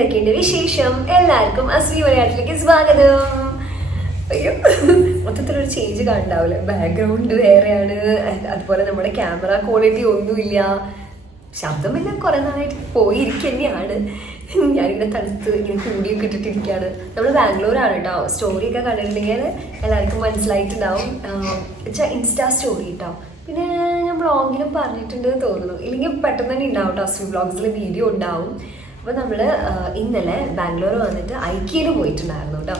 എന്തൊക്കെയുണ്ട് വിശേഷം? എല്ലാവർക്കും അസ്വി മലയാളത്തിലേക്ക് സ്വാഗതം. അയ്യോ, മൊത്തത്തിലൊരു ചേഞ്ച് കാണുന്നുണ്ടാവില്ല. ബാക്ക്ഗ്രൗണ്ട് വേറെയാണ്, അതുപോലെ നമ്മുടെ ക്യാമറ ക്വാളിറ്റി ഒന്നുമില്ല, ശബ്ദം പിന്നെ കുറെ നാളായിട്ട് പോയിരിക്കുക തന്നെയാണ്. ഞാനിങ്ങനെ തണുത്ത് ഇങ്ങനെ കൂടിയൊക്കെ ഇട്ടിട്ടിരിക്കുകയാണ്. നമ്മൾ ബാംഗ്ലൂരാണ് കേട്ടോ. സ്റ്റോറിയൊക്കെ കണ്ടിട്ടുണ്ടെങ്കിൽ എല്ലാവർക്കും മനസ്സിലായിട്ടുണ്ടാവും. ഇൻസ്റ്റാ സ്റ്റോറി കേട്ടോ. പിന്നെ ഞാൻ ബ്ലോഗിലും പറഞ്ഞിട്ടുണ്ടെന്ന് തോന്നുന്നു, ഇല്ലെങ്കിൽ പെട്ടെന്ന് തന്നെ ഉണ്ടാവും കേട്ടോ. അസ്വി വ്ളോഗ്സിൽ വീഡിയോ ഉണ്ടാവും. അപ്പോൾ നമ്മൾ ഇന്നലെ ബാംഗ്ലൂർ വന്നിട്ട് ഐക്കിയയിൽ പോയിട്ടുണ്ടായിരുന്നു കേട്ടോ.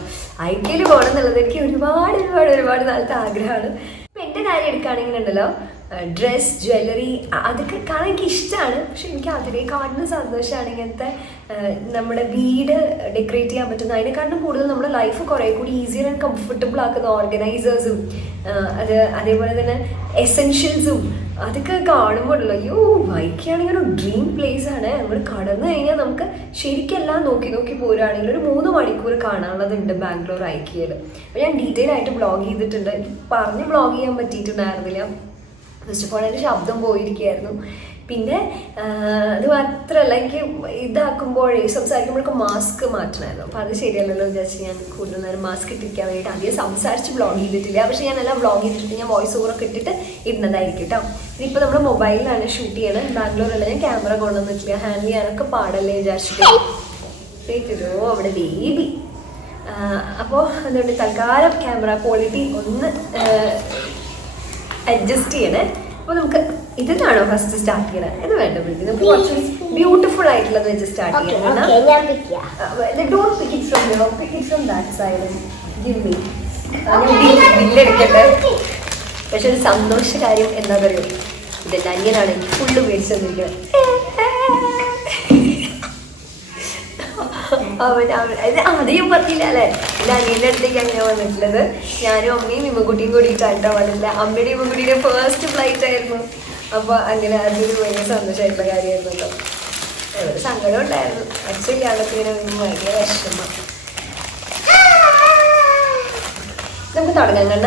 ഐക്കിയയിൽ പോകണം എന്നുള്ളത് എനിക്ക് ഒരുപാട് നാളത്തെ ആഗ്രഹമാണ്. ഇപ്പം എൻ്റെ കാര്യം എടുക്കുകയാണെങ്കിൽ ഉണ്ടല്ലോ, ഡ്രസ്, ജ്വല്ലറി അതൊക്കെ കാണാൻ എനിക്ക് ഇഷ്ടമാണ്. പക്ഷെ എനിക്ക് അതിനേക്കാട്ടിലും സന്തോഷമാണ് ഇങ്ങനത്തെ നമ്മുടെ വീട് ഡെക്കറേറ്റ് ചെയ്യാൻ പറ്റുന്ന, അതിനെക്കാട്ടിലും കൂടുതൽ നമ്മുടെ ലൈഫ് കുറേ കൂടി ഈസിയർ ആൻഡ് കംഫർട്ടബിൾ ആക്കുന്ന ഓർഗനൈസേഴ്സും അതേപോലെ തന്നെ എസെൻഷ്യൽസും അതൊക്കെ കാണുമ്പോഴല്ലോ, അയ്യോ വൈക്കാണെങ്കിൽ ഒരു ഡ്രീം പ്ലേസ് ആണ്. നമ്മൾ കടന്നു കഴിഞ്ഞാൽ നമുക്ക് ശരിക്കെല്ലാം നോക്കി പോരുകയാണെങ്കിൽ ഒരു 3 മണിക്കൂർ കാണാനുള്ളതുണ്ട് ബാംഗ്ലൂർ ഐക്കിയയിൽ. അപ്പോൾ ഞാൻ ഡീറ്റെയിൽ ആയിട്ട് ബ്ലോഗ് ചെയ്തിട്ടുണ്ട്. പറഞ്ഞ് ബ്ലോഗ് ചെയ്യാൻ പറ്റിയിട്ടുണ്ടായിരുന്നില്ല. ഫസ്റ്റ് ഓഫ് ഓൾ എൻ്റെ ശബ്ദം പോയിരിക്കുകയായിരുന്നു. പിന്നെ അത് മാത്രമല്ല, എനിക്ക് ഇതാക്കുമ്പോഴേ സംസാരിക്കുമ്പോഴൊക്കെ മാസ്ക് മാറ്റണമായിരുന്നു. അപ്പോൾ അത് ശരിയല്ലല്ലോ വിചാരിച്ച് ഞാൻ കൂടുതൽ നേരം മാസ്ക് ഇട്ടിരിക്കാൻ വേണ്ടിയിട്ട് അധികം സംസാരിച്ച് വ്ളോഗ് ചെയ്തിട്ടില്ല. പക്ഷേ ഞാൻ എല്ലാം വ്ളോഗ് ചെയ്തിട്ട് ഞാൻ വോയിസ് ഓവറൊക്കെ ഇട്ടിട്ട് ഇടുന്നതായിരിക്കും കേട്ടോ. ഇനിയിപ്പോൾ നമ്മൾ മൊബൈലിലാണ് ഷൂട്ട് ചെയ്യണത്. ബാംഗ്ലൂരല്ല, ഞാൻ ക്യാമറ കൊണ്ടുവന്നിട്ടില്ല, ഹാൻഡിൽ ചെയ്യാനൊക്കെ പാടല്ലേ വിചാരിച്ചിട്ട്. കേട്ടിട്ടോ അവിടെ ബേബി. അപ്പോൾ അതുകൊണ്ട് തൽക്കാലം ക്യാമറ ക്വാളിറ്റി ഒന്ന് അഡ്ജസ്റ്റ് ചെയ്യണേ. അപ്പോൾ നമുക്ക് ഇതിനാണോ ഫസ്റ്റ് സ്റ്റാർട്ട് ചെയ്യണത്? ഇത് വേണ്ട, നമുക്ക് കുറച്ച് ബ്യൂട്ടിഫുൾ ആയിട്ടുള്ളത് വെച്ച് സ്റ്റാർട്ട് ചെയ്യണം. Don't pick it from here, pick it from that side. Give me. ബില്ലെടുക്കട്ടെ. പക്ഷെ ഒരു സന്തോഷ കാര്യം എന്താ പറയുക, ഇതെല്ലാം അനിയനാണ് എനിക്ക് ഫുള്ള് മേടിച്ചു തന്നിരിക്കുന്നത്. ആദ്യം പറഞ്ഞില്ല അല്ലേ, എൻ്റെ അനിയൻ്റെ അടുത്തേക്ക് അങ്ങനെ വന്നിട്ടുള്ളത്. ഞാനും അമ്മയും ഇമ്മക്കുട്ടിയും കൂടിയിട്ടായിട്ടാണ് വന്നിട്ടില്ല. അമ്മയുടെ ഇമ്മക്കുട്ടിയുടെ ഫസ്റ്റ് ഫ്ലൈറ്റ് ആയിരുന്നു. അപ്പോൾ അങ്ങനെ അതൊരു ഭയങ്കര സന്തോഷമായിട്ടുള്ള കാര്യമായിരുന്നു കേട്ടോ. ഒരു സങ്കടം ഉണ്ടായിരുന്നു. അച്ഛനില്ലാണ്ടത്തിന് ഭയങ്കര വിഷമം. നമുക്ക് തുടങ്ങാം കണ്ട.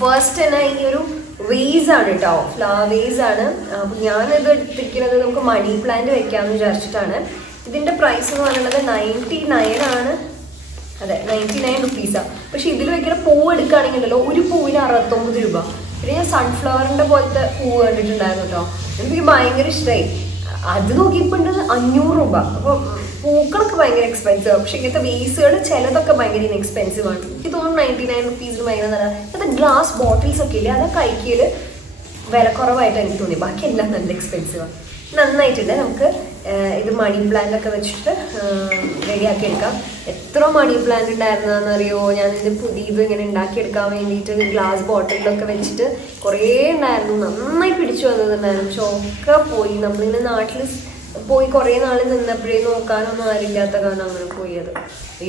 ഫസ്റ്റ് തന്നെ ഈ ഒരു വേസ് ആണ് കേട്ടോ, ഫ്ലവർ വേസ് ആണ്. അപ്പം ഞാനിത് എടുത്തിരിക്കുന്നത് നമുക്ക് മണി പ്ലാന്റ് വെക്കാമെന്ന് വിചാരിച്ചിട്ടാണ്. ഇതിൻ്റെ പ്രൈസ് എന്ന് പറയുന്നത് 99 ആണ്. അതെ, 99 റുപ്പീസാണ്. പക്ഷെ ഇതിൽ വെക്കുന്ന പൂവ് എടുക്കുകയാണെങ്കിലല്ലോ ഒരു പൂവിന് 69 രൂപ. പിന്നെ ഞാൻ സൺഫ്ലവറിൻ്റെ പോലത്തെ പൂവ് കണ്ടിട്ടുണ്ടായിരുന്നു കേട്ടോ. എനിക്ക് ഭയങ്കര ഇഷ്ടമായി. അത് നോക്കിയപ്പോൾ 500 രൂപ. അപ്പോൾ പൂക്കളൊക്കെ ഭയങ്കര എക്സ്പെൻസീവ്. പക്ഷെ ഇങ്ങനത്തെ വേസുകൾ ചിലതൊക്കെ ഭയങ്കര ഇൻഎക്സ്പെൻസീവ് ആണ്. എനിക്ക് തോന്നുന്നു 99 റുപ്പീസിന് ഭയങ്കര നല്ല. ഇങ്ങനത്തെ ഗ്ലാസ് ബോട്ടിൽസ് ഒക്കെ ഇല്ലേ, അതൊക്കെ ഐക്കിയയിൽ വില കുറവായിട്ട് എനിക്ക് തോന്നി. ബാക്കി എല്ലാം നല്ല എക്സ്പെൻസീവാണ്. നന്നായിട്ടുണ്ട്. നമുക്ക് ഇത് മണി പ്ലാന്റ് ഒക്കെ വെച്ചിട്ട് റെഡിയാക്കി എടുക്കാം. എത്ര മണി പ്ലാന്റ് ഉണ്ടായിരുന്നതെന്നറിയോ? ഞാനിത് പുതിയത് ഇങ്ങനെ ഉണ്ടാക്കിയെടുക്കാൻ വേണ്ടിയിട്ട് ഗ്ലാസ് ബോട്ടിലൊക്കെ വെച്ചിട്ട് കുറേ ഉണ്ടായിരുന്നു. നന്നായി പിടിച്ചു വന്നതുണ്ടായിരുന്നു. പക്ഷെ ഒക്കെ പോയി. നമ്മളിങ്ങനെ നാട്ടിൽ പോയി കുറേ നാൾ നിന്നപ്പോഴേ നോക്കാനൊന്നും ആരില്ലാത്ത കാരണം അങ്ങനെ പോയത്.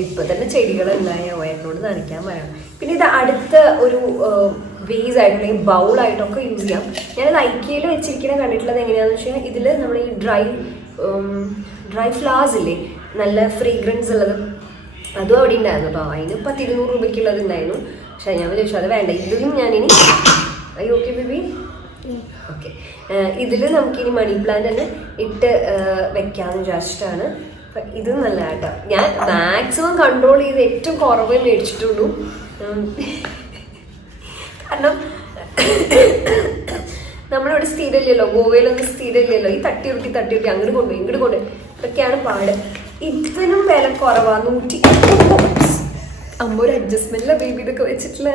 ഇപ്പം തന്നെ ചെടികളുണ്ടായോ എന്നോട് നനയ്ക്കാൻ പറയണം. പിന്നെ ഇത് അടുത്ത ഒരു വേസ് ആയിട്ട് അല്ലെങ്കിൽ ബൗളായിട്ടൊക്കെ യൂസ് ചെയ്യാം. ഞാനത് ഐക്കിയയിൽ വെച്ചിരിക്കുന്ന കണ്ടിട്ടുള്ളത് എങ്ങനെയാണെന്ന് വെച്ച് കഴിഞ്ഞാൽ, ഇതിൽ നമ്മൾ ഈ ഡ്രൈ ഫ്ലവേഴ്സ് ഇല്ലേ, നല്ല ഫ്രേഗ്രൻസ് ഉള്ളത്, അതും അവിടെ ഉണ്ടായിരുന്നു കേട്ടോ. അതിന് 200 രൂപയ്ക്കുള്ളത് ഉണ്ടായിരുന്നു. പക്ഷേ ഞാൻ ചോദിച്ചു അത് വേണ്ട, ഇതിലും ഞാനിനി ഓക്കെ ബേബി ഓക്കെ, ഇതിൽ നമുക്കിനി മണി പ്ലാന്റ് തന്നെ ഇട്ട് വെക്കാമെന്ന് വിചാരിച്ചിട്ടാണ്. അപ്പം ഇത് നല്ല കേട്ടോ. ഞാൻ മാക്സിമം കൺട്രോൾ ചെയ്ത് ഏറ്റവും കുറവേ മേടിച്ചിട്ടുള്ളൂ. കാരണം നമ്മളിവിടെ സ്ഥിരമില്ലല്ലോ, ഗോവയിലൊന്നും സ്ഥിരമില്ലല്ലോ. ഈ തട്ടി ഉരുട്ടി അങ്ങോട്ട് കൊണ്ടുപോയി ഇങ്ങോട്ട് കൊണ്ടുപോയി ഇതൊക്കെയാണ് പാട്. ഇതിനും വില കുറവാണ്. 100 ഒരു അഡ്ജസ്റ്റ്മെന്റിലെ ബേബി ഇതൊക്കെ വെച്ചിട്ടുള്ള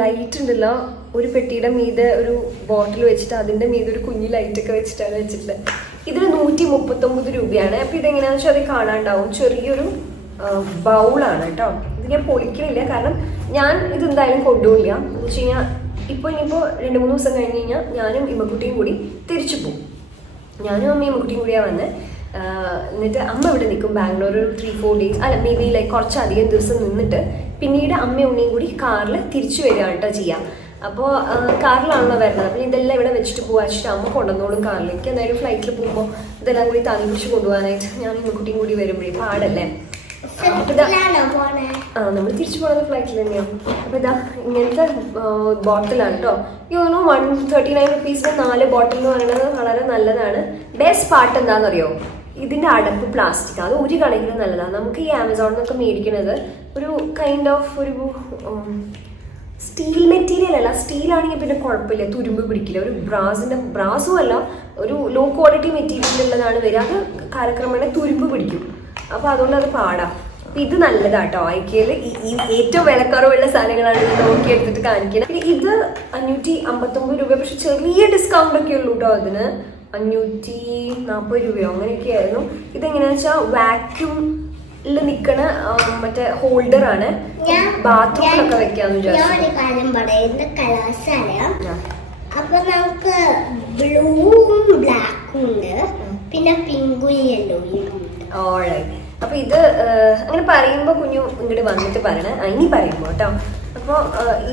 ലൈറ്റ് ഉണ്ടല്ലോ, ഒരു പെട്ടിയുടെ മീതെ ഒരു ബോട്ടിൽ വെച്ചിട്ട് അതിൻ്റെ മീതെ ഒരു കുഞ്ഞു ലൈറ്റൊക്കെ വെച്ചിട്ടാണ് വെച്ചിട്ടുള്ളത്. ഇതിന് 139 രൂപയാണ്. അപ്പോൾ ഇതെങ്ങനെയാണെന്ന് വെച്ചാൽ അത് കാണാണ്ടാവും. ചെറിയൊരു ബൗളാണ് കേട്ടോ. ഇത് ഞാൻ പൊളിക്കണില്ല, കാരണം ഞാൻ ഇതെന്തായാലും കൊണ്ടുപോയില്ല. എന്ന് വെച്ച് കഴിഞ്ഞാൽ ഇനിയിപ്പോൾ 2-3 ദിവസം കഴിഞ്ഞ് കഴിഞ്ഞാൽ ഞാനും ഇമ്മക്കുട്ടിയും കൂടി തിരിച്ചു പോകും. ഞാനും അമ്മയും ഇമ്മക്കുട്ടിയും കൂടിയാണ് വന്നത്. എന്നിട്ട് അമ്മ ഇവിടെ നിൽക്കും ബാംഗ്ലൂർ ഒരു 3-4 ഡേയ്സ്, അല്ല മേ ബി ലൈക്ക് കുറച്ചധികം ദിവസം നിന്നിട്ട് പിന്നീട് അമ്മയും ഉണ്ണിയും കൂടി കാറിൽ തിരിച്ചു വരികയാണ് കേട്ടോ ചെയ്യാം. അപ്പോൾ കാറിലാണല്ലോ വരുന്നത്. അപ്പോൾ ഇതെല്ലാം ഇവിടെ വെച്ചിട്ട് വെച്ചിട്ട് അമ്മ കൊണ്ടുവന്നോളും കാറിലേക്ക്. എന്തായാലും ഫ്ലൈറ്റിൽ പോകുമ്പോൾ ഇതെല്ലാം കൂടി താങ്ങി പിടിച്ച് കൊണ്ടുപോകാനായിട്ട് ഞാൻ ഇമ്മക്കുട്ടിയും കൂടി വരുമ്പോഴേ പാടല്ലേ. നമ്മൾ തിരിച്ചു പോകുന്നത് ഫ്ലൈറ്റിൽ തന്നെയാണ്. അപ്പോൾ ഇതാ ഇങ്ങനത്തെ ബോട്ടിലാണ് കേട്ടോ. ഈ തോന്നുന്നു 139 റുപ്പീസിന് 4 ബോട്ടിൽ എന്ന് പറയുന്നത് വളരെ നല്ലതാണ്. ബെസ്റ്റ് പാർട്ട് എന്താണെന്നറിയോ, ഇതിൻ്റെ അടപ്പ് പ്ലാസ്റ്റിക്, അത് ഒരു കണക്കിന് നല്ലതാണ്. നമുക്ക് ഈ ആമസോണിൽ നിന്നൊക്കെ മേടിക്കുന്നത് ഒരു കൈൻഡ് ഓഫ് ഒരു സ്റ്റീൽ മെറ്റീരിയൽ അല്ല. സ്റ്റീലാണെങ്കിൽ പിന്നെ കുഴപ്പമില്ല, തുരുമ്പ് പിടിക്കില്ല. ഒരു ബ്രാസും അല്ല, ഒരു ലോ ക്വാളിറ്റി മെറ്റീരിയൽ ഉള്ളതാണ് വരിക. അത് കാലക്രമേണ തുരുമ്പ് പിടിക്കും. അപ്പോൾ അതുകൊണ്ട് അത് പാടാം. അപ്പം ഇത് നല്ലതാട്ടോ. IKEA ഈ ഏറ്റവും വിലക്കുറവുള്ള സാധനങ്ങളാണ് ഇത് നോക്കിയെടുത്തിട്ട് കാണിക്കുന്നത്. പിന്നെ ഇത് 559 രൂപ, പക്ഷെ ചെറിയ ഡിസ്കൗണ്ട് ഒക്കെ ഉള്ളൂ കേട്ടോ. അതിന് 540 രൂപയോ അങ്ങനെയൊക്കെയായിരുന്നു. ഇതെങ്ങനെയാണെന്ന് വെച്ചാൽ വാക്യൂമിൽ നിൽക്കണ മറ്റേ ഹോൾഡറാണ്. ബാത്റൂമിലൊക്കെ വെക്കാന്ന് വിചാരിച്ചു. അപ്പൊ നമുക്ക് ബ്ലൂവും ബ്ലാക്കും ഉണ്ട്, പിന്നെ പിങ്കും യെല്ലോയും. അപ്പൊ ഇത് അങ്ങനെ പറയുമ്പോ കുഞ്ഞു ഇങ്ങോട്ട് വന്നിട്ട് പറയണേ, ഇനി പറയുമ്പോ കേട്ടോ. അപ്പോൾ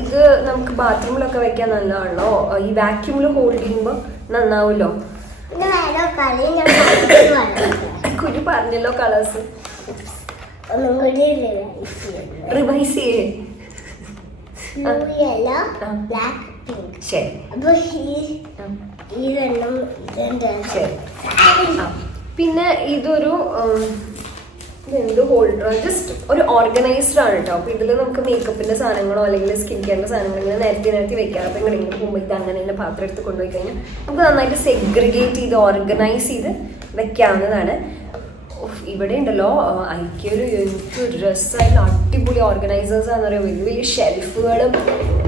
ഇത് നമുക്ക് ബാത്റൂമിലൊക്കെ വെക്കാൻ നല്ലതാണല്ലോ. ഈ വാക്യൂമിൽ ഹോൾഡ് ചെയ്യുമ്പോ നന്നാവുമല്ലോ. കുഞ്ഞു പറഞ്ഞല്ലോ കളേഴ്സ്, റിവൈസ് ചെയ്യേ. ശരി, പിന്നെ ഇതൊരു എന്ത് ഹോൾഡർ, ജസ്റ്റ് ഒരു ഓർഗനൈസ്ഡ് ആണ് കേട്ടോ. അപ്പൊ ഇതിൽ നമുക്ക് മേക്കപ്പിന്റെ സാധനങ്ങളോ അല്ലെങ്കിൽ സ്കിൻ കെയറിന്റെ സാധനങ്ങളോ ഇങ്ങനെ നിരത്തി വെക്കാം. അപ്പൊ ഇങ്ങനെ പോകുമ്പോൾ ഇത് അങ്ങനെ തന്നെ പാത്രം എടുത്ത് കൊണ്ടുപോയി കഴിഞ്ഞാൽ നമുക്ക് നന്നായിട്ട് സെഗ്രിഗേറ്റ് ചെയ്ത് ഓർഗനൈസ് ചെയ്ത് വെക്കാവുന്നതാണ്. ഇവിടെ ഉണ്ടല്ലോ IKEA ഒരു രസമായിട്ട് അടിപൊളി ഓർഗനൈസേഴ്സ് ആണെന്ന് പറയുമ്പോൾ വലിയ വലിയ ഷെൽഫുകളും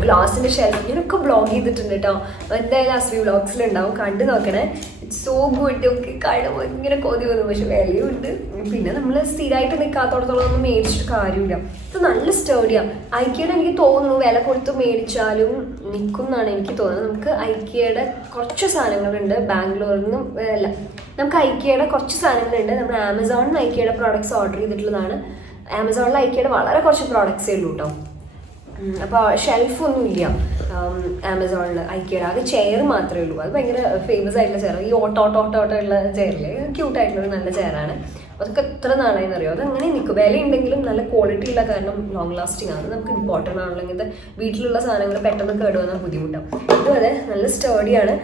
ഗ്ലാസിന്റെ ഷെൽഫ് ഞാനൊക്കെ വ്ളോഗ് ചെയ്തിട്ടുണ്ട് കേട്ടോ. എന്തായാലും അസ്വി വ്ളോഗ്സിലുണ്ടാവും, കണ്ടു നോക്കണേ. It's so good. ഒക്കെ കാണുമ്പോൾ ഇങ്ങനെ കൊതി വന്നു, പക്ഷെ വിലയുണ്ട്. പിന്നെ നമ്മൾ സ്ഥിരമായിട്ട് നിൽക്കാത്തോടത്തോളം ഒന്നും മേടിച്ചിട്ട് കാര്യമില്ല. ഇത് നല്ല സ്റ്റേഡിയാണ്. IKEA എനിക്ക് തോന്നുന്നു വില കൊടുത്ത് മേടിച്ചാലും നിൽക്കും എന്നാണ് എനിക്ക് തോന്നുന്നത്. നമുക്ക് IKEA കുറച്ച് സാധനങ്ങളുണ്ട് ബാംഗ്ലൂരിൽ നിന്നും അല്ല, നമുക്ക് IKEA കുറച്ച് സാധനങ്ങളുണ്ട്. നമ്മൾ ആമസോണിൽ നിന്ന് IKEA പ്രോഡക്ട്സ് ഓർഡർ ചെയ്തിട്ടുള്ളതാണ്. ആമസോണിൽ IKEA വളരെ കുറച്ച് പ്രോഡക്ട്സേ ഉള്ളൂ കേട്ടോ. അപ്പോൾ ഷെൽഫൊന്നും ഇല്ല ആമസോണിൽ. IKEA ആകെ ചെയർ മാത്രമേ ഉള്ളൂ. അത് ഭയങ്കര ഫേമസ് ആയിട്ടുള്ള ചെയർ, ഈ ഓട്ടോ ഉള്ള ചെയറില്ലേ, ക്യൂട്ടായിട്ടുള്ളൊരു നല്ല ചെയറാണ്. അതൊക്കെ എത്ര നാളായെന്ന് അറിയോ. അതങ്ങനെ നിൽക്കും. വില ഉണ്ടെങ്കിലും നല്ല ക്വാളിറ്റി ഉള്ള കാരണം ലോങ് ലാസ്റ്റിംഗ് ആണ്. നമുക്ക് ഇമ്പോർട്ടൻ്റ് ആണല്ലോ. ഇങ്ങനത്തെ വീട്ടിലുള്ള സാധനങ്ങൾ പെട്ടെന്ന് കേടുവന്നാൽ ബുദ്ധിമുട്ടാവും. ഇതും അതെ, നല്ല സ്റ്റേഡിയാണ്.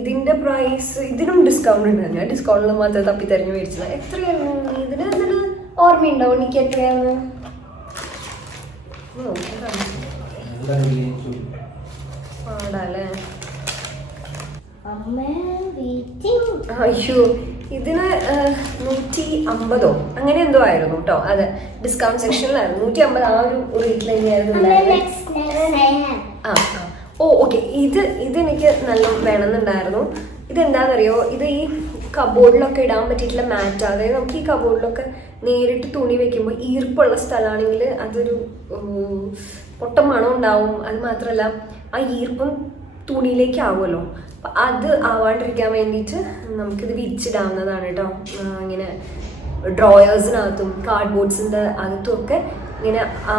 ഇതിൻ്റെ പ്രൈസ്, ഇതിനും ഡിസ്കൗണ്ട് ഉണ്ട്. ഞാൻ ഡിസ്കൗണ്ടിൽ മാത്രം തപ്പി തിരഞ്ഞ് മേടിച്ചത്. എത്രയാണ് ഇതിന് ഓർമ്മയുണ്ടോ എനിക്ക് എത്രയാണ്? പാടല്ലേ. അയ്യോ, ഇതിന് 150 അങ്ങനെ എന്തോ ആയിരുന്നു കേട്ടോ. അതെ, ഡിസ്കൗണ്ട് സെക്ഷനിലായിരുന്നു. 150 ആ ഒരു റേറ്റിൽ തന്നെയായിരുന്നു. ഓക്കെ, ഇതെനിക്ക് നല്ല വേണമെന്നുണ്ടായിരുന്നു. ഇതെന്താണെന്നറിയോ, ഇത് ഈ കബോർഡിലൊക്കെ ഇടാൻ പറ്റിയിട്ടുള്ള മാറ്റ്. അതായത് നമുക്ക് ഈ കബോർഡിലൊക്കെ നേരിട്ട് തുണി വെക്കുമ്പോൾ ഈർപ്പുള്ള സ്ഥലമാണെങ്കിൽ അതൊരു പൊട്ട മണം ഉണ്ടാവും. അത് മാത്രമല്ല ആ ഈർപ്പം തുണിയിലേക്ക് ആവുമല്ലോ. അപ്പം അത് ആവാണ്ടിരിക്കാൻ വേണ്ടിയിട്ട് നമുക്കിത് വിരിച്ചിടാവുന്നതാണ് കേട്ടോ. ഇങ്ങനെ ഡ്രോയേഴ്സിനകത്തും കാർഡ്ബോർഡ്സിൻ്റെ അകത്തും ഒക്കെ ഇങ്ങനെ ആ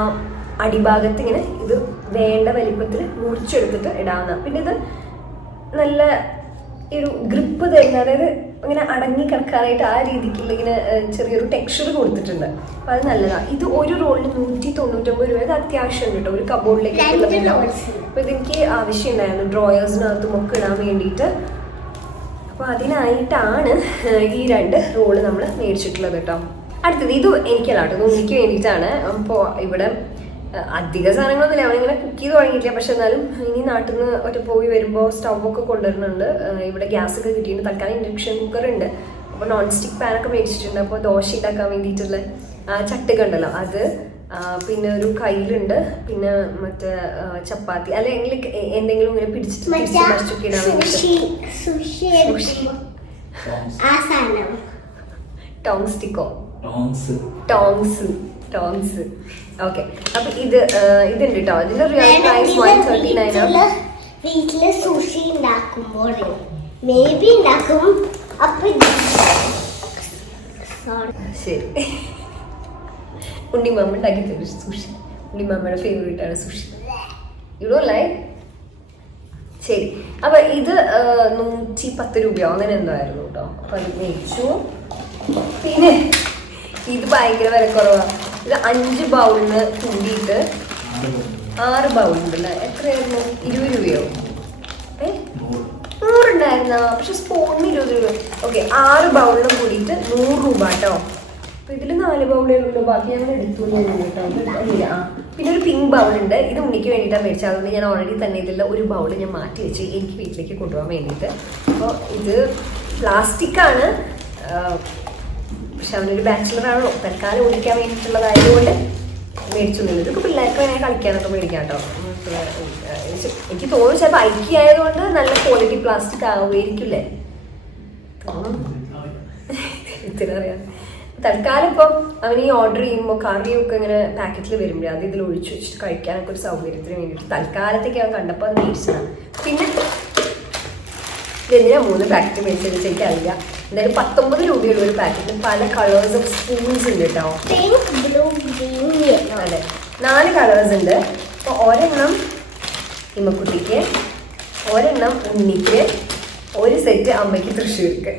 അടിഭാഗത്ത് ഇങ്ങനെ ഇത് വേണ്ട വലിപ്പത്തിൽ മുറിച്ചെടുത്തിട്ട് ഇടാവുന്ന. പിന്നെ ഇത് നല്ല ഒരു ഗ്രിപ്പ് തരുന്ന, അതായത് ഇങ്ങനെ അടങ്ങി കിടക്കാനായിട്ട് ആ രീതിക്കുള്ള ഇങ്ങനെ ചെറിയൊരു ടെക്സ്ചർ കൊടുത്തിട്ടുണ്ട്. അപ്പം അത് നല്ലതാണ്. ഇത് ഒരു റോളിന് 199 രൂപ. അത് അത്യാവശ്യം കേട്ടോ, ഒരു കബോർഡിലേക്ക് ഉള്ളതില്ല. അപ്പം ഇതെനിക്ക് ആവശ്യമുണ്ടായിരുന്നു ഡ്രോയേഴ്സിനകത്തും ഒക്കെ ഇടാൻ വേണ്ടിയിട്ട്. അപ്പോൾ അതിനായിട്ടാണ് ഈ 2 റോള് നമ്മൾ മേടിച്ചിട്ടുള്ളത് കേട്ടോ. അടുത്തത് ഇത് എനിക്കല്ല കേട്ടോ, ഇത് എനിക്ക് വേണ്ടിയിട്ടാണ്. അപ്പോൾ ഇവിടെ അധിക സാധനങ്ങളൊന്നുമില്ല, അവനിങ്ങനെ കുക്ക് ചെയ്ത് തുടങ്ങിയിട്ടില്ല. പക്ഷെ എന്നാലും ഇനി നാട്ടിൽ നിന്ന് പോയി വരുമ്പോൾ സ്റ്റൗവൊക്കെ കൊണ്ടുവരുന്നുണ്ട്. ഇവിടെ ഗ്യാസൊക്കെ കിട്ടിയിട്ടുണ്ട്. തൽക്കാലം ഇൻഡക്ഷൻ കുക്കർ ഉണ്ട്. അപ്പോൾ നോൺ സ്റ്റിക്ക് പാനൊക്കെ മേടിച്ചിട്ടുണ്ട്. അപ്പോൾ ദോശ ഉണ്ടാക്കാൻ വേണ്ടിയിട്ടുള്ള ചട്ടുക ഉണ്ടല്ലോ അത്, പിന്നെ ഒരു കയ്യിലുണ്ട്. പിന്നെ മറ്റേ ചപ്പാത്തി അല്ലെങ്കിൽ എന്തെങ്കിലും ഇങ്ങനെ പിടിച്ചിട്ട് മറിച്ചൊക്കെ ഇടാൻ വേണ്ടിയിട്ട് ടോങ് സ്റ്റിക്കോ ടോങ്സ്. ഓക്കെ, അപ്പൊ ഇതുണ്ട് കേട്ടോ. ഇതിന്റെ റിയൽ പ്രൈസ് 139 ആണ്. വീട്ടില് സുഷി ഉണ്ടാക്കുമ്പോൾ മേബി ഉണ്ടാക്കും. അപ്പൊ ശരി, ഉണ്ണിമാമ ഉണ്ടാക്കി തരും സുഷി. ഉണ്ണിമാമയുടെ ഫേവറേറ്റ് ആണ് സുഷി. You don't like? ശരി, അപ്പൊ ഇത് 110 രൂപയോ അങ്ങനെ എന്തോ ആയിരുന്നു കേട്ടോ. അപ്പൊ അത് മേടിച്ചു. പിന്നെ ഇത് ഭയങ്കര വിലക്കുറവാണ്. ഇത് 5 ബൗളിന് കൂടിയിട്ട് 6 ബൗളുണ്ടല്ലേ. എത്രയായിരുന്നു? 20 രൂപയോ? 100 ഉണ്ടായിരുന്ന. പക്ഷെ സ്പൂണിന് 20 രൂപ. ഓക്കെ, 6 ബൗളിന് കൂടിയിട്ട് 100 കേട്ടോ. അപ്പൊ ഇതിൽ 4 ബൗളേ ഉള്ളൂ, ബാക്കി ഞങ്ങൾ എടുത്തു കേട്ടോ. പിന്നെ ഒരു പിങ്ക് ബൗൾ ഉണ്ട്, ഇത് ഉണ്ണിക്ക് വേണ്ടിയിട്ടാണ് മേടിച്ചത്. അതുകൊണ്ട് ഞാൻ ഓൾറെഡി തന്നെ ഇതിൽ ഒരു ബൗൾ ഞാൻ മാറ്റി വെച്ച് എനിക്ക് വീട്ടിലേക്ക് കൊണ്ടുപോകാൻ വേണ്ടിയിട്ട്. അപ്പോൾ ഇത് പ്ലാസ്റ്റിക് ആണ്, പക്ഷെ അവനൊരു ബാച്ചിലറാണല്ലോ, തൽക്കാലം ഓടിക്കാൻ വേണ്ടിയിട്ടുള്ളതായതുകൊണ്ട് മേടിച്ചു നിന്നത്. ഇതൊക്കെ പിള്ളേർക്ക് വേണേൽ കളിക്കാനൊക്കെ മേടിക്കാം കേട്ടോ. എനിക്ക് തോന്നുന്നു ചിലപ്പോൾ IKEA ആയതുകൊണ്ട് നല്ല ക്വാളിറ്റി പ്ലാസ്റ്റിക് ആവുമായിരിക്കില്ലേ, ഇത്രയറിയാം. തൽക്കാലം ഇപ്പം അവന് ഈ ഓർഡർ ചെയ്യുമ്പോൾ കറിയൊക്കെ ഇങ്ങനെ പാക്കറ്റിൽ വരുമ്പോഴേ അത് ഇതിൽ ഒഴിച്ചു വെച്ചിട്ട് കഴിക്കാനൊക്കെ ഒരു സൗകര്യത്തിന് വേണ്ടിയിട്ട് തൽക്കാലത്തേക്ക് അവൻ കണ്ടപ്പോൾ അത് മേടിച്ചതാണ്. പിന്നെ ഇതെന്തിനാ 3 പാക്കറ്റ് മേടിച്ചത് എനിക്കറിയാം. എന്തായാലും 19 രൂപയുള്ള ഒരു പാക്കറ്റിൽ പല കളേഴ്സ് ഓഫ് സ്പൂൺസ് ഉണ്ട് കേട്ടോ. അതെ, 4 കളേഴ്സ് ഉണ്ട്. അപ്പോൾ ഒരെണ്ണം ഇമ്മക്കുട്ടിക്ക്, ഒരെണ്ണം ഉണ്ണിക്ക്, ഒരു സെറ്റ് അമ്മയ്ക്ക് തൃശ്ശൂർക്ക്.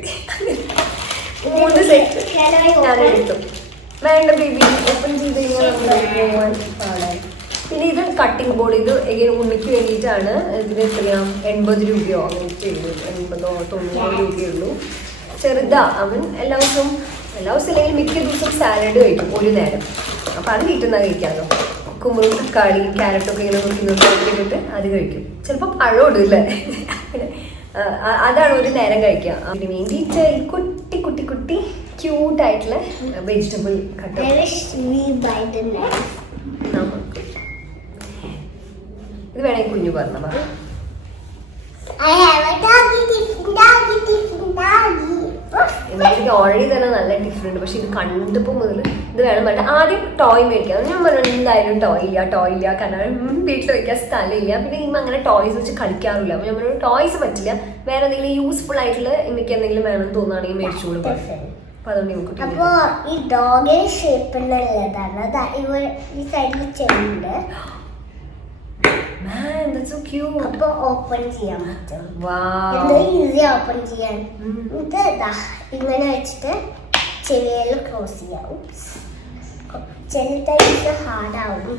3 സെറ്റ് ഞാൻ എടുത്തു. വേണ്ട ബേബി, ഓപ്പൺ ചെയ്ത് കഴിഞ്ഞാൽ പോകാൻ പാടായി. പിന്നെ ഇത് കട്ടിംഗ് ബോർഡ്, ഇത് ഉണ്ണിക്ക് വേണ്ടിയിട്ടാണ്. ഇതിന് എത്രയാണ് 80 രൂപയോ അങ്ങനത്തെ 80 or 90 രൂപയുള്ളൂ. ചെറുതാ. അവൻ എല്ലാ ദിവസവും അല്ലെങ്കിൽ മിക്ക ദിവസവും സാലഡ് കഴിക്കും ഒരു നേരം. അപ്പം അത് വീട്ടിൽ നിന്നാണ് കഴിക്കാമല്ലോ. കുമ്പളും തക്കാളി ക്യാരറ്റൊക്കെ ഇങ്ങനെ നോക്കിയിട്ട് അത് കഴിക്കും. ചിലപ്പോൾ പഴം ഇടില്ലേ, അതാണ് ഒരു നേരം കഴിക്കുക. അതിന് വേണ്ടിയിട്ട് ഈ കുട്ടി കുട്ടി കുട്ടി ക്യൂട്ടായിട്ടുള്ള വെജിറ്റബിൾ കട്ട് ഇത് വേണമെങ്കിൽ കുഞ്ഞു പറഞ്ഞ എനിക്ക് ഓൾറെഡി തന്നെ നല്ല ഡിഫറെന്റ്. പക്ഷെ ഇത് കണ്ടപ്പോൾ മുതൽ ഇത് വേണം പറഞ്ഞിട്ട് ആദ്യം ടോയ് മേടിക്കാം. ഞാൻ പറഞ്ഞു എന്തായാലും ടോയ് ഇല്ല, കാരണം വീട്ടിൽ വെക്കാൻ സ്ഥലമില്ല. പിന്നെ ഇമ്മ അങ്ങനെ ടോയ്സ് വെച്ച് കളിക്കാറില്ല. അപ്പോൾ ഞാൻ പറഞ്ഞു ടോയ്സ് പറ്റില്ല, വേറെ എന്തെങ്കിലും യൂസ്ഫുൾ ആയിട്ടുള്ള എനിക്ക് എന്തെങ്കിലും വേണമെന്ന് തോന്നുകയാണെങ്കിൽ മേടിച്ചോളൂ. അപ്പൊ അതുകൊണ്ട് നമുക്ക് അപ്പോ ഈ ഡോഗിന്റെ ഷേപ്പിലുള്ളതാണ് ഈ സൈഡിൽ ചെറുണ്ട്. Man, that's so cute. അപ്പൊ ഓപ്പൺ ചെയ്യാൻ പറ്റും. Wow. ഈസി ഓപ്പൺ ചെയ്യാൻ. ഇത് ഇങ്ങനെ വെച്ചിട്ട് ചെവിയിൽ ക്ലോസ് ചെയ്യാം. ചില ടൈംസ് ഹാർഡ് ആവും.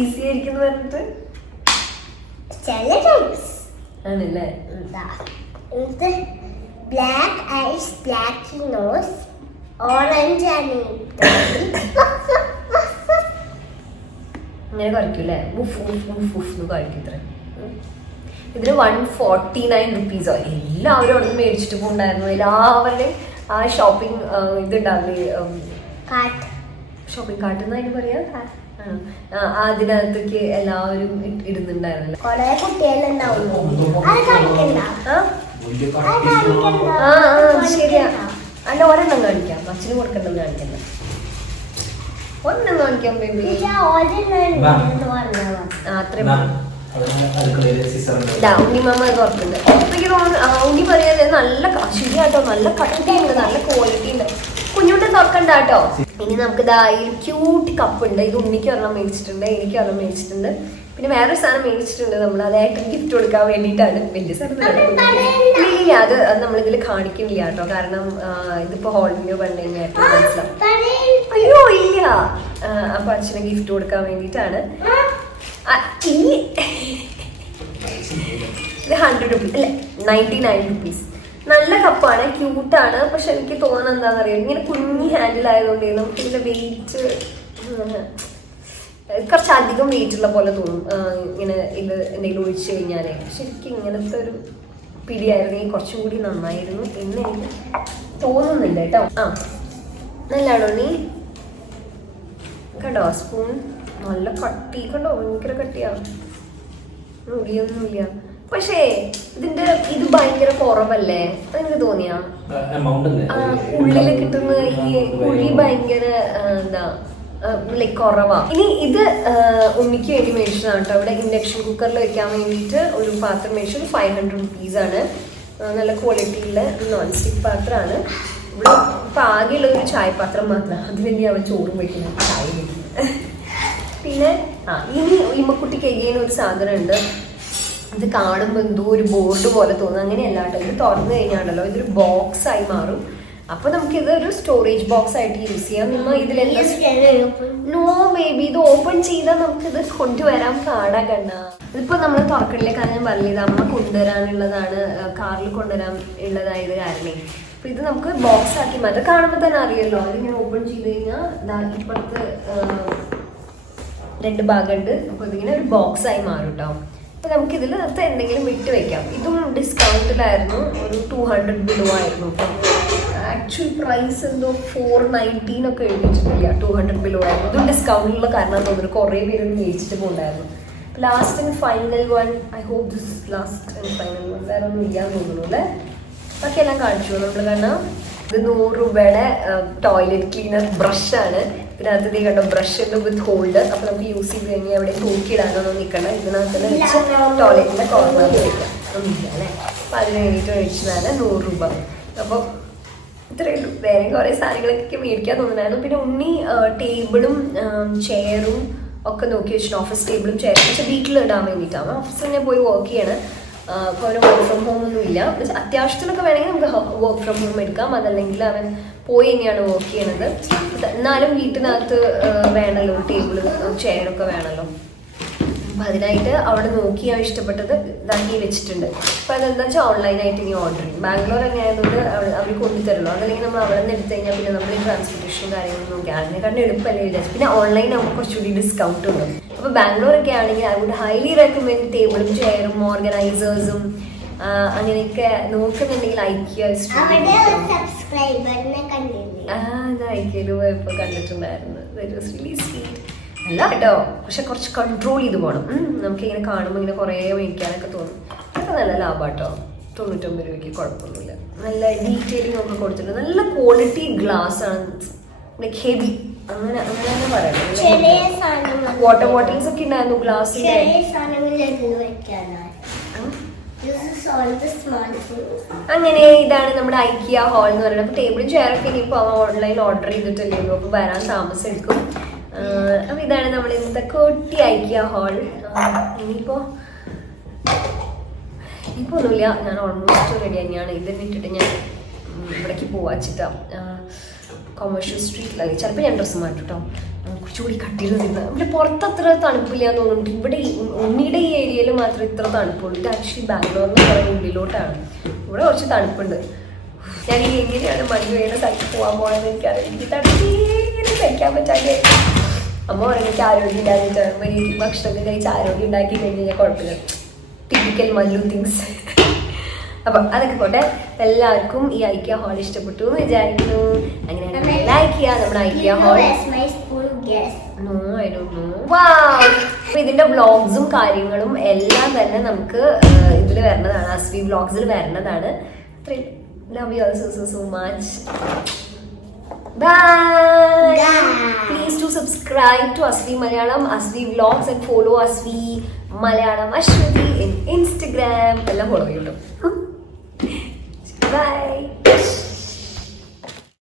ഈസി ആയിരിക്കും പറഞ്ഞിട്ട് ചില ടൈംസ് ആണല്ലേ. ഇത് black eyes, black nose, orange ആണ്. ഇങ്ങനെ കഴിക്കൂല്ലേ, കഴിക്കത്ര. ഇതിന് 149 റുപ്പീസോ. എല്ലാവരും അവിടെ നിന്ന് മേടിച്ചിട്ട് പോണ്ടായിരുന്നു. എല്ലാവരുടെയും ആ ഷോപ്പിംഗ് ഇതുണ്ടാവില്ലേ, ഷോപ്പിംഗ് കാർട്ട് എന്ന് അതിന് പറയാ, അതിനകത്തേക്ക് എല്ലാവരും ഇടുന്നുണ്ടായിരുന്നല്ലോ. കൊറേ കുട്ടികളുണ്ടാവും. ശരിയാ. അല്ല, ഒരെണ്ണം കാണിക്കാം, അച്ഛന് കൊടുക്കേണ്ടത് കാണിക്കണ്ട. ഒരെണ്ണം കാണിക്കാം ബേബി. ഉണ്ണിമാമ തുറക്കുന്നത് ഉണ്ണി പറയാതെ നല്ല ശരിയാട്ടോ, നല്ല കട്ടിയുണ്ട്, നല്ല ക്വാളിറ്റി ഉണ്ട്. കുഞ്ഞുണ്ടെ തുറക്കണ്ട കേട്ടോ. ഇനി നമുക്ക് ഇതാ ഈ ക്യൂട്ട് കപ്പ് ഉണ്ട്. ഇത് ഉണ്ണിക്ക് ഒരെണ്ണം മേടിച്ചിട്ടുണ്ട്, എനിക്ക് ഒരെണ്ണം മേടിച്ചിട്ടുണ്ട്. പിന്നെ വേറൊരു സാധനം മേടിച്ചിട്ടുണ്ട് നമ്മൾ, അതായിട്ട് ഗിഫ്റ്റ് കൊടുക്കാൻ വേണ്ടിയിട്ടാണ്. വലിയ സാധനം ഇല്ല, അത് നമ്മളിതിൽ കാണിക്കുന്നില്ല കേട്ടോ, കാരണം ഇതിപ്പോ ഹോൾ വീഡിയോ കണ്ടു കഴിഞ്ഞാൽ മനസ്സിലാവും. അയ്യോ ഇല്ല. അപ്പൊ അച്ഛന് ഗിഫ്റ്റ് കൊടുക്കാൻ വേണ്ടിയിട്ടാണ്. ഇത് 100 റുപ്പീസ് അല്ലെ, 99 റുപ്പീസ്. നല്ല കപ്പാണ്, ക്യൂട്ടാണ്. പക്ഷെ എനിക്ക് തോന്നുന്നത് എന്താണെന്നറിയാം, ഇങ്ങനെ കുഞ്ഞി ഹാൻഡിൽ ആയതുകൊണ്ട് നമുക്ക് ഇതിന്റെ വെയിറ്റ് കുറച്ചധികം വെയിറ്റ് ഉള്ള പോലെ തോന്നും. ഇങ്ങനെ ഇത് എന്തെങ്കിലും ഒഴിച്ചു കഴിഞ്ഞാലേ. ശരിക്കും ഇങ്ങനത്തെ ഒരു പിടിയായിരുന്നെങ്കിൽ കുറച്ചും കൂടി നന്നായിരുന്നു എന്ന് എനിക്ക് തോന്നുന്നുണ്ട് കേട്ടോ. നല്ലാണോ നീ? കണ്ടോ സ്പൂൺ നല്ല കട്ടി, കണ്ടോ ഭയങ്കര കട്ടിയാ, മുടിയൊന്നുമില്ല. പക്ഷേ ഇത് ഭയങ്കര കുറവല്ലേ, അതെനിക്ക് തോന്നിയാ. ഉള്ളില് കിട്ടുന്ന ഈ കുഴി ഭയങ്കര എന്താ ലൈക്ക് കുറവാ. ഇനി ഇത് ഉണ്ണിക്ക് വേണ്ടി മേടിച്ചതാണ് കേട്ടോ. ഇവിടെ ഇൻഡക്ഷൻ കുക്കറിൽ വെക്കാൻ വേണ്ടിയിട്ട് ഒരു പാത്രം മേടിച്ചത് 500 റുപ്പീസ് ആണ്. നല്ല ക്വാളിറ്റിയുള്ള നോൺ സ്റ്റിക്ക് പാത്രമാണ്. ഇവിടെ ഇപ്പം ആകെയുള്ളത് ഒരു ചായപാത്രം മാത്രമാണ്, അതിൽ തന്നെ അവൻ ചോറും വയ്ക്കുന്നത്, ചായ വയ്ക്കുന്നത്. പിന്നെ ഇനി ഇമ്മക്കുട്ടിക്ക് എഗെയിൻ ഒരു സാധനം ഉണ്ട്. ഇത് കാണുമ്പോൾ എന്തോ ഒരു ബോർഡ് പോലെ തോന്നുന്നു, അങ്ങനെയല്ല കേട്ടോ. ഇത് തുറന്നു കഴിഞ്ഞാണല്ലോ ഇതൊരു ബോക്സ് ആയി മാറും. അപ്പൊ നമുക്ക് ഇത് ഒരു സ്റ്റോറേജ് ബോക്സ് ആയിട്ട് യൂസ് ചെയ്യാം. നിങ്ങൾ ഇതിലെല്ലാം നോ ബേബി, ഇത് ഓപ്പൺ ചെയ്താൽ നമുക്ക് ഇത് കൊണ്ടുവരാൻ പാടാകണ്ട. ഇതിപ്പോ നമ്മൾ തുറക്കണില്ലേ, കാരണം ഞാൻ പറഞ്ഞത് അമ്മ കൊണ്ടുവരാനുള്ളതാണ്, കാറിൽ കൊണ്ടുവരാൻ ഉള്ളതായത് കാരണേ അപ്പൊ ഇത് നമുക്ക് ബോക്സ് ആക്കി മാറ്റാം. കാണുമ്പോൾ തന്നെ അറിയാലോ, അതിങ്ങനെ ഓപ്പൺ ചെയ്ത് കഴിഞ്ഞാൽ ഇപ്പുറത്ത് 2 ഭാഗമുണ്ട്. അപ്പൊ ഇതിങ്ങനെ ഒരു ബോക്സ് ആയി മാറും കേട്ടോ. അപ്പൊ നമുക്ക് ഇതിൽ നേരത്തെ എന്തെങ്കിലും വിട്ട് വെക്കാം. ഇതും ഡിസ്കൗണ്ടിലായിരുന്നു, ഒരു 200 ബിലോ ആയിരുന്നു. ആക്ച്വൽ പ്രൈസ് എന്തോ 419 ഒക്കെ എഴുതിയിട്ടില്ല, 200 ബിലോ ആയിരുന്നു. ഇതും ഡിസ്കൗണ്ടിലുള്ള കാരണം തോന്നുന്നു കുറേ പേര് മേടിച്ചിട്ട് പോകണ്ടായിരുന്നു. Last and final one, I hope this is last and final one. വേറെ ഒന്നും ഇല്ലാന്ന് തോന്നുന്നു അല്ലേ? ബാക്കിയെല്ലാം കാണിച്ചു നമ്മൾ. കാരണം ഇത് 100 രൂപയുടെ ടോയ്ലറ്റ് ക്ലീനർ ബ്രഷാണ്. ഇതിനകത്ത് കണ്ടോ, ബ്രഷ് ഉണ്ട് വിത്ത് ഹോൾഡർ. അപ്പൊ നമുക്ക് യൂസ് ചെയ്ത് കഴിഞ്ഞാൽ എവിടെ തൂക്കിയിടാനൊന്നും നിൽക്കണ്ട. ഇതിനകത്ത് വെച്ച് ടോയ്ലറ്റിന്റെ കോർണറിൽ വെക്കാം ഒന്നുമില്ല അല്ലേ? അപ്പൊ അതിന് വേണ്ടിയിട്ട് മേടിച്ചതാണ് 100 രൂപ. അപ്പോൾ ഇത്രയേ ഉള്ളൂ. വേറെ കുറേ സാധനങ്ങളൊക്കെ മേടിക്കാൻ തോന്നുന്നായിരുന്നു. പിന്നെ ഉണ്ണി ടേബിളും ചെയറും ഒക്കെ നോക്കി വെച്ചിട്ട്, ഓഫീസ് ടേബിളും ചെയറും പക്ഷെ വീട്ടിൽ ഇടാൻ വേണ്ടിയിട്ടാണ്. ഓഫീസിൽ തന്നെ പോയി വർക്ക് ചെയ്യണം. അപ്പോൾ അവന് വർക്ക് ഫ്രം ഹോം ഒന്നും ഇല്ല. പക്ഷെ അത്യാവശ്യത്തിനൊക്കെ വേണമെങ്കിൽ നമുക്ക് വർക്ക് ഫ്രം ഹോം എടുക്കാം. അതല്ലെങ്കിൽ അവൻ പോയി തന്നെയാണ് വർക്ക് ചെയ്യണത്. എന്നാലും വീട്ടിനകത്ത് വേണമല്ലോ ടേബിള് ചെയറൊക്കെ വേണമല്ലോ. അപ്പം അതിനായിട്ട് അവിടെ നോക്കി ഞാൻ ഇഷ്ടപ്പെട്ടത് ഇതാക്കി വെച്ചിട്ടുണ്ട്. അപ്പോൾ അതെന്താ വെച്ചാൽ ഓൺലൈനായിട്ട് ഇനി ഓർഡർ ചെയ്യും. ബാംഗ്ലൂർ തന്നെ ആയതുകൊണ്ട് അവർ കൊണ്ടുതരുള്ളൂ. അതല്ലെങ്കിൽ നമ്മൾ അവിടെ നിന്ന് എടുത്തു കഴിഞ്ഞാൽ പിന്നെ നമ്മൾ ട്രാൻസ്പോർട്ടേഷൻ കാര്യങ്ങളും നോക്കി അതിനെക്കാട്ടും എളുപ്പമല്ലേ വിചാരിച്ചു. പിന്നെ ഓൺലൈൻ നമുക്ക് കുറച്ചുകൂടി ഡിസ്കൗണ്ട് ഉണ്ട്. അപ്പോൾ ബാംഗ്ലൂർ ഒക്കെ ആണെങ്കിൽ ഐ വുഡ് ഹൈലി റെക്കമെൻഡ് ടേബിളും ചെയറും ഓർഗനൈസേഴ്സും അങ്ങനെയൊക്കെ നോക്കുന്നുണ്ടെങ്കിൽ IKEA IKEA പോയപ്പോൾ കണ്ടിട്ടുണ്ടായിരുന്നു. അല്ല കേട്ടോ, പക്ഷെ കുറച്ച് കൺട്രോൾ ചെയ്ത് പോകണം. നമുക്കിങ്ങനെ കാണുമ്പോൾ ഇങ്ങനെ കുറേ മേടിക്കാനൊക്കെ തോന്നും. അതൊക്കെ നല്ല ലാഭം കേട്ടോ. 99 രൂപയ്ക്ക് കുഴപ്പമൊന്നുമില്ല. നല്ല ഡീറ്റെയിലിംഗ് ഒക്കെ കൊടുത്തിട്ടുണ്ട്. നല്ല ക്വാളിറ്റി ഗ്ലാസ് ആണ്, ലൈക്ക് ഹെവി. അങ്ങനെ തന്നെ പറയാം. വാട്ടർ ബോട്ടിൽസ് ഒക്കെ ഉണ്ടായിരുന്നു ഗ്ലാസിന്റെ. അങ്ങനെ ഇതാണ് നമ്മുടെ IKEA ഹാൾ എന്ന് പറയുന്നത്. അപ്പൊ ടേബിളും ചെയറൊക്കെ ഇനിയിപ്പോൾ ഓൺലൈൻ ഓർഡർ ചെയ്തിട്ടല്ലേ ഉള്ളൂ. അപ്പൊ വരാൻ താമസം എടുക്കും. അപ്പൊ ഇതാണ് നമ്മൾ ഇന്നത്തെ കുട്ടി IKEA ഹാൾ. ഇനിയിപ്പോ ഒന്നുമില്ല, ഞാൻ ഓൾമോസ്റ്റ് റെഡി തന്നെയാണ്. ഇതിന് ഇട്ടിട്ട് ഞാൻ ഇവിടേക്ക് പോവാച്ചിട്ടാ. കൊമേഴ്ഷ്യൽ സ്ട്രീറ്റിലല്ലേ, ചിലപ്പോൾ ഞാൻ ഡ്രസ്സ് മാറ്റും കേട്ടോ. കുറച്ചുകൂടി കട്ടിയിൽ നിന്ന് ഇവിടെ പുറത്ത് അത്ര തണുപ്പില്ല എന്ന് തോന്നുന്നുണ്ട്. ഇവിടെ ഉണ്ണിയുടെ ഈ ഏരിയയിൽ മാത്രമേ ഇത്ര തണുപ്പുള്ളൂ. ഇത് ആക്ച്വലി ബാംഗ്ലൂരിന് കുറേ ഉള്ളിലോട്ടാണ്. ഇവിടെ കുറച്ച് തണുപ്പുണ്ട്. ഞാൻ ഈ എങ്ങനെയാണ് മഞ്ഞ് വേണ്ട സ്ഥലത്ത് പോകാൻ പോകണമെന്ന് എനിക്കറിയാം. എനിക്ക് തണുപ്പിങ്ങനെ കഴിക്കാൻ പറ്റാതെ അമ്മ പറയും എനിക്ക് ആരോഗ്യം ഉണ്ടാക്കിയിട്ടാണ്. എനിക്ക് ഭക്ഷണമൊക്കെ കഴിച്ച് ആരോഗ്യം ഉണ്ടാക്കി കഴിഞ്ഞാൽ കുഴപ്പമില്ല. Typical Mallu things. അപ്പം അതൊക്കെ പോട്ടെ. എല്ലാവർക്കും ഈ IKEA ഹാൾ ഇഷ്ടപ്പെട്ടു എന്ന് വിചാരിക്കുന്നു. അങ്ങനെ ലൈക്ക് ചെയ്യുക നമ്മുടെ IKEA hall. No, I don't know. Wow! അപ്പൊ ഇതിന്റെ വ്ളോഗ്സും കാര്യങ്ങളും എല്ലാം തന്നെ നമുക്ക് ഇതിൽ വരുന്നതാണ്, അസ്വി വ്ളോഗ്സിൽ വരുന്നതാണ്. Love you also so much. Bye. Please do subscribe to Asvi Malayalam, Asvi Vlogs, and follow Asvi Malayalam Ashwati in Instagram. എല്ലാം ഫോളോ ചെയ്യട്ടോ.